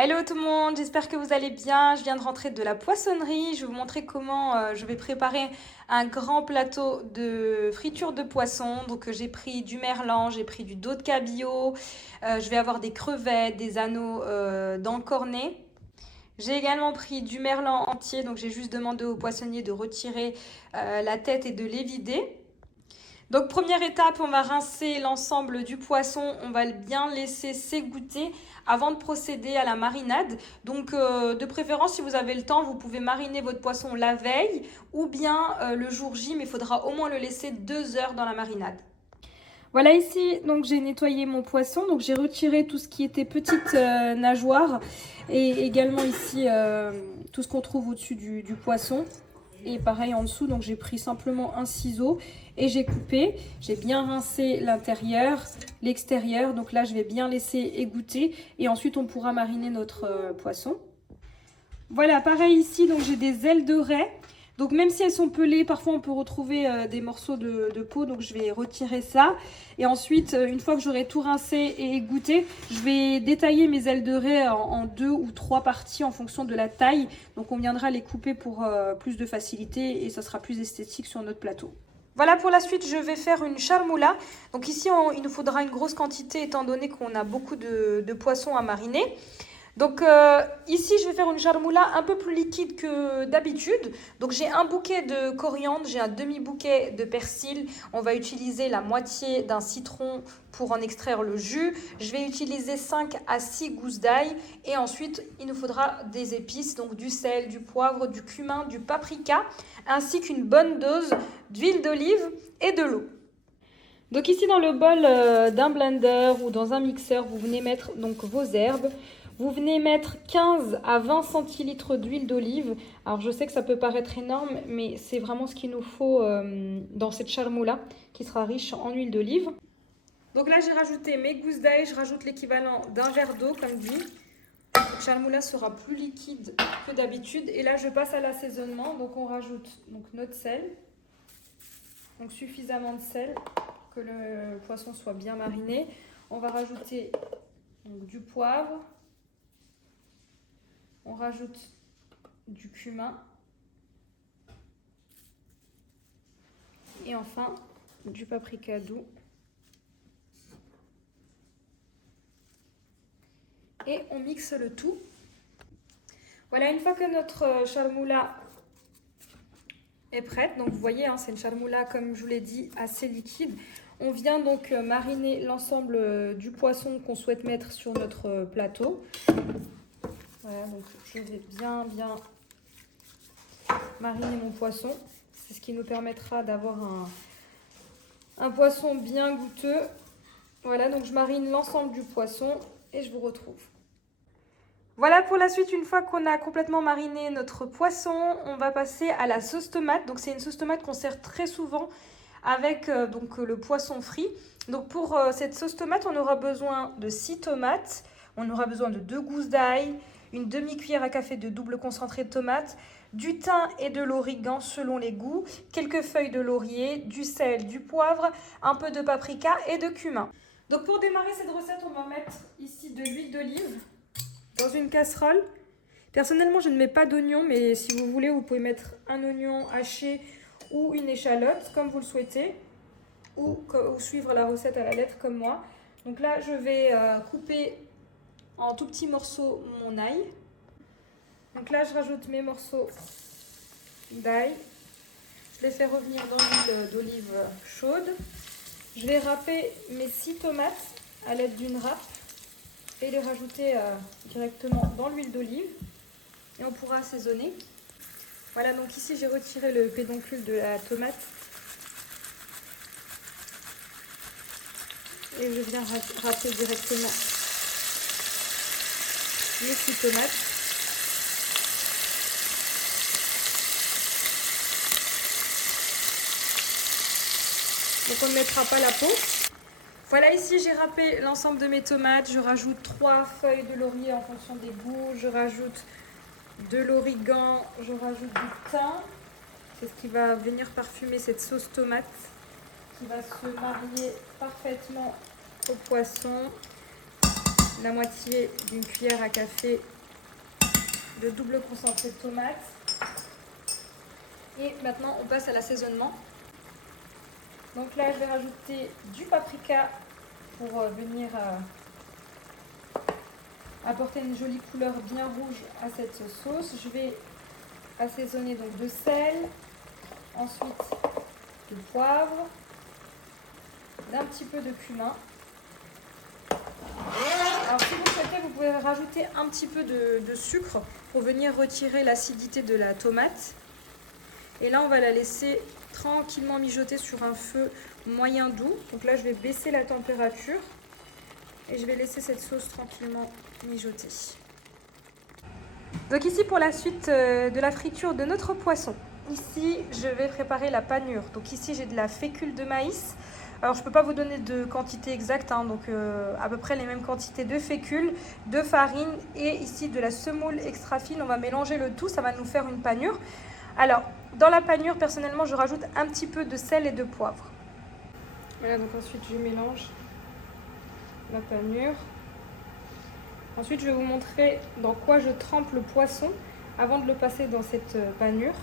Hello tout le monde, j'espère que vous allez bien. Je viens de rentrer de la poissonnerie. Je vais vous montrer comment je vais préparer un grand plateau de friture de poisson. Donc j'ai pris du merlan, j'ai pris du dos de cabillaud, je vais avoir des crevettes, des anneaux dans le cornet. J'ai également pris du merlan entier, donc j'ai juste demandé au poissonnier de retirer la tête et de les vider. Donc première étape, on va rincer l'ensemble du poisson, on va bien laisser s'égoutter avant de procéder à la marinade. Donc de préférence, si vous avez le temps, vous pouvez mariner votre poisson la veille ou bien le jour J, mais il faudra au moins le laisser 2 heures dans la marinade. Voilà ici, donc j'ai nettoyé mon poisson, donc j'ai retiré tout ce qui était petite nageoire et également ici tout ce qu'on trouve au-dessus du poisson. Et pareil en dessous, donc j'ai pris simplement un ciseau et j'ai coupé. J'ai bien rincé l'intérieur, l'extérieur. Donc là, je vais bien laisser égoutter et ensuite on pourra mariner notre poisson. Voilà, pareil ici, donc j'ai des ailes de raie. Donc même si elles sont pelées, parfois on peut retrouver des morceaux de peau, donc je vais retirer ça. Et ensuite, une fois que j'aurai tout rincé et égoutté, je vais détailler mes ailes de raie en 2 ou 3 parties en fonction de la taille. Donc on viendra les couper pour plus de facilité et ça sera plus esthétique sur notre plateau. Voilà, pour la suite, je vais faire une charmoula. Donc ici, il nous faudra une grosse quantité étant donné qu'on a beaucoup de poissons à mariner. Donc ici, je vais faire une charmoula un peu plus liquide que d'habitude. Donc j'ai un bouquet de coriandre, j'ai un demi-bouquet de persil. On va utiliser la moitié d'un citron pour en extraire le jus. Je vais utiliser 5 à 6 gousses d'ail. Et ensuite, il nous faudra des épices, donc du sel, du poivre, du cumin, du paprika, ainsi qu'une bonne dose d'huile d'olive et de l'eau. Donc ici dans le bol d'un blender ou dans un mixeur, vous venez mettre donc vos herbes. Vous venez mettre 15 à 20 centilitres d'huile d'olive. Alors je sais que ça peut paraître énorme, mais c'est vraiment ce qu'il nous faut dans cette charmoula qui sera riche en huile d'olive. Donc là j'ai rajouté mes gousses d'ail, je rajoute l'équivalent d'un verre d'eau comme dit. Cette charmoula sera plus liquide que d'habitude. Et là je passe à l'assaisonnement. Donc on rajoute donc, notre sel. Donc suffisamment de sel pour que le poisson soit bien mariné. On va rajouter donc, du poivre. On rajoute du cumin. Et enfin, du paprika doux. Et on mixe le tout. Voilà, une fois que notre charmoula est prête, donc vous voyez, hein, c'est une charmoula, comme je vous l'ai dit, assez liquide. On vient donc mariner l'ensemble du poisson qu'on souhaite mettre sur notre plateau. Voilà, donc je vais bien mariner mon poisson. C'est ce qui nous permettra d'avoir un poisson bien goûteux. Voilà, donc je marine l'ensemble du poisson et je vous retrouve. Voilà pour la suite, une fois qu'on a complètement mariné notre poisson, on va passer à la sauce tomate. Donc c'est une sauce tomate qu'on sert très souvent avec le poisson frit. Donc pour cette sauce tomate, on aura besoin de 6 tomates, on aura besoin de 2 gousses d'ail, une demi-cuillère à café de double concentré de tomate, du thym et de l'origan selon les goûts, quelques feuilles de laurier, du sel, du poivre, un peu de paprika et de cumin. Donc pour démarrer cette recette, on va mettre ici de l'huile d'olive dans une casserole. Personnellement, je ne mets pas d'oignon, mais si vous voulez, vous pouvez mettre un oignon haché ou une échalote, comme vous le souhaitez, ou suivre la recette à la lettre comme moi. Donc là, je vais couper en tout petits morceaux mon ail. Donc là, je rajoute mes morceaux d'ail. Je les fais revenir dans l'huile d'olive chaude. Je vais râper mes 6 tomates à l'aide d'une râpe et les rajouter directement dans l'huile d'olive. Et on pourra assaisonner. Voilà, donc ici j'ai retiré le pédoncule de la tomate. Et je viens râper directement les 6 tomates. Donc on ne mettra pas la peau. Voilà, ici j'ai râpé l'ensemble de mes tomates. Je rajoute 3 feuilles de laurier en fonction des goûts. Je rajoute de l'origan, je rajoute du thym. C'est ce qui va venir parfumer cette sauce tomate qui va se marier parfaitement au poisson. la moitié d'une cuillère à café de double concentré de tomate. Et maintenant, on passe à l'assaisonnement. Donc là, je vais rajouter du paprika pour venir apporter une jolie couleur bien rouge à cette sauce. Je vais assaisonner donc de sel, ensuite de poivre, d'un petit peu de cumin. Alors si vous souhaitez, vous pouvez rajouter un petit peu de sucre pour venir retirer l'acidité de la tomate. Et là, on va la laisser tranquillement mijoter sur un feu moyen doux. Donc là, je vais baisser la température et je vais laisser cette sauce tranquillement mijoter. Donc ici, pour la suite de la friture de notre poisson, ici, je vais préparer la panure. Donc ici, j'ai de la fécule de maïs. Alors, je ne peux pas vous donner de quantité exacte, hein, donc à peu près les mêmes quantités de fécule, de farine et ici de la semoule extra fine. On va mélanger le tout, ça va nous faire une panure. Alors, dans la panure, personnellement, je rajoute un petit peu de sel et de poivre. Voilà, donc ensuite, je mélange la panure. Ensuite, je vais vous montrer dans quoi je trempe le poisson avant de le passer dans cette panure.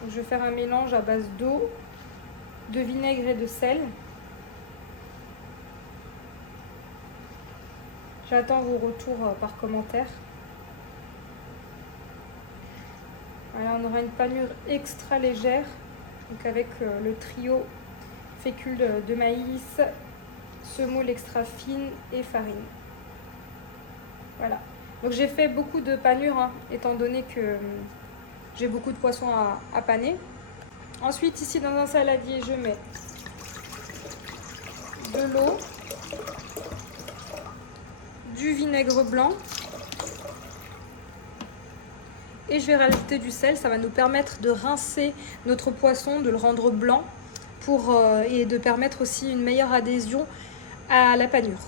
Donc, je vais faire un mélange à base d'eau, de vinaigre et de sel. J'attends vos retours par commentaire. Voilà, on aura une panure extra légère, donc avec le trio fécule de maïs, semoule extra fine et farine. Voilà. Donc j'ai fait beaucoup de panure, hein, étant donné que j'ai beaucoup de poissons à paner. Ensuite, ici dans un saladier, je mets de l'eau, du vinaigre blanc et je vais rajouter du sel. Ça va nous permettre de rincer notre poisson, de le rendre blanc et de permettre aussi une meilleure adhésion à la panure.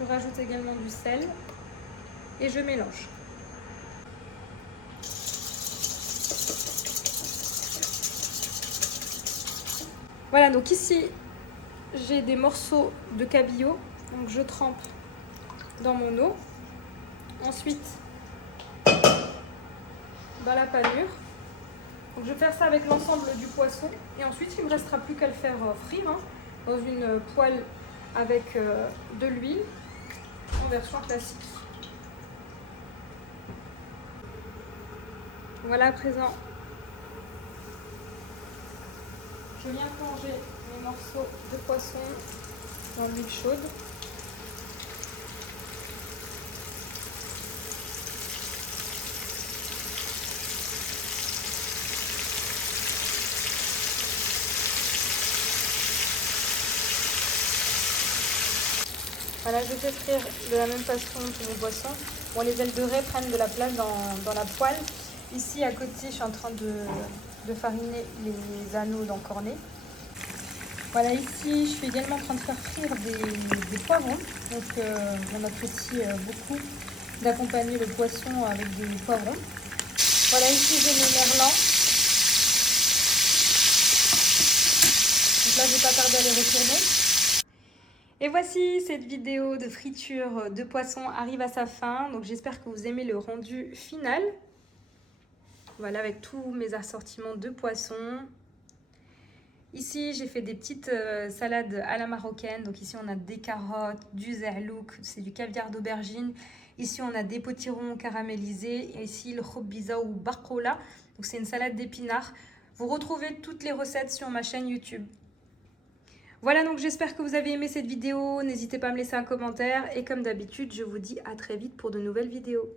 Je rajoute également du sel et je mélange. Voilà, donc ici, j'ai des morceaux de cabillaud. Donc je trempe dans mon eau. Ensuite, dans la panure. Donc je vais faire ça avec l'ensemble du poisson. Et ensuite, il ne me restera plus qu'à le faire frire dans une poêle avec de l'huile en version classique. Voilà à présent. Je viens plonger mes morceaux de poisson dans l'huile chaude. Voilà, je fais frire de la même façon que mes poissons. Bon, les ailes de raie prennent de la place dans la poêle. Ici, à côté, je suis en train de fariner les anneaux d'encornet. Voilà, ici, je suis également en train de faire frire des poivrons. Donc, on apprécie beaucoup d'accompagner le poisson avec des poivrons. Voilà, ici, j'ai mes merlans. Donc là, je ne vais pas tarder à les retourner. Et voici, cette vidéo de friture de poisson arrive à sa fin. Donc, j'espère que vous aimez le rendu final. Voilà, avec tous mes assortiments de poissons. Ici, j'ai fait des petites salades à la marocaine. Donc ici, on a des carottes, du zerlouk, c'est du caviar d'aubergine. Ici, on a des potirons caramélisés. Et ici, le khobbiza ou barkola. Donc c'est une salade d'épinards. Vous retrouvez toutes les recettes sur ma chaîne YouTube. Voilà, donc j'espère que vous avez aimé cette vidéo. N'hésitez pas à me laisser un commentaire. Et comme d'habitude, je vous dis à très vite pour de nouvelles vidéos.